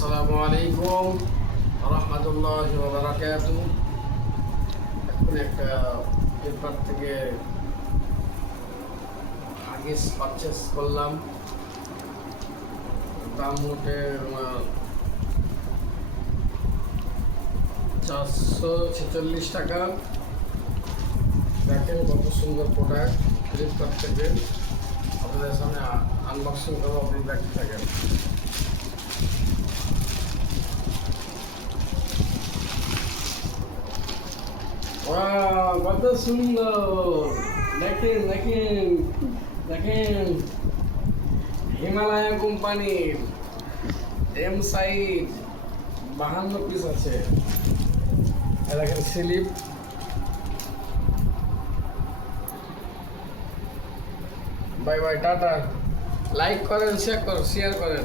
আসসালামু আলাইকুম রহমতুল্লাহি ওয়া বারাকাতুহু। এখন একটা পেপার থেকে হাগিস পারচেস করলাম। দাম মোটে 446 টাকা। দেখেন কত সুন্দর প্রোডাক্ট, ফ্লিপকার্ট থেকে আপনাদের সামনে আনবক্সিং করবো, আপনি দেখতে থাকেন। কত সুন্দর, দেখেন দেখেন দেখেন, হিমালয়া কোম্পানির এম সাইজ 52 পিস আছে। দেখেন slip. Bye bye, tata. Like করেন, শেয়ার করেন।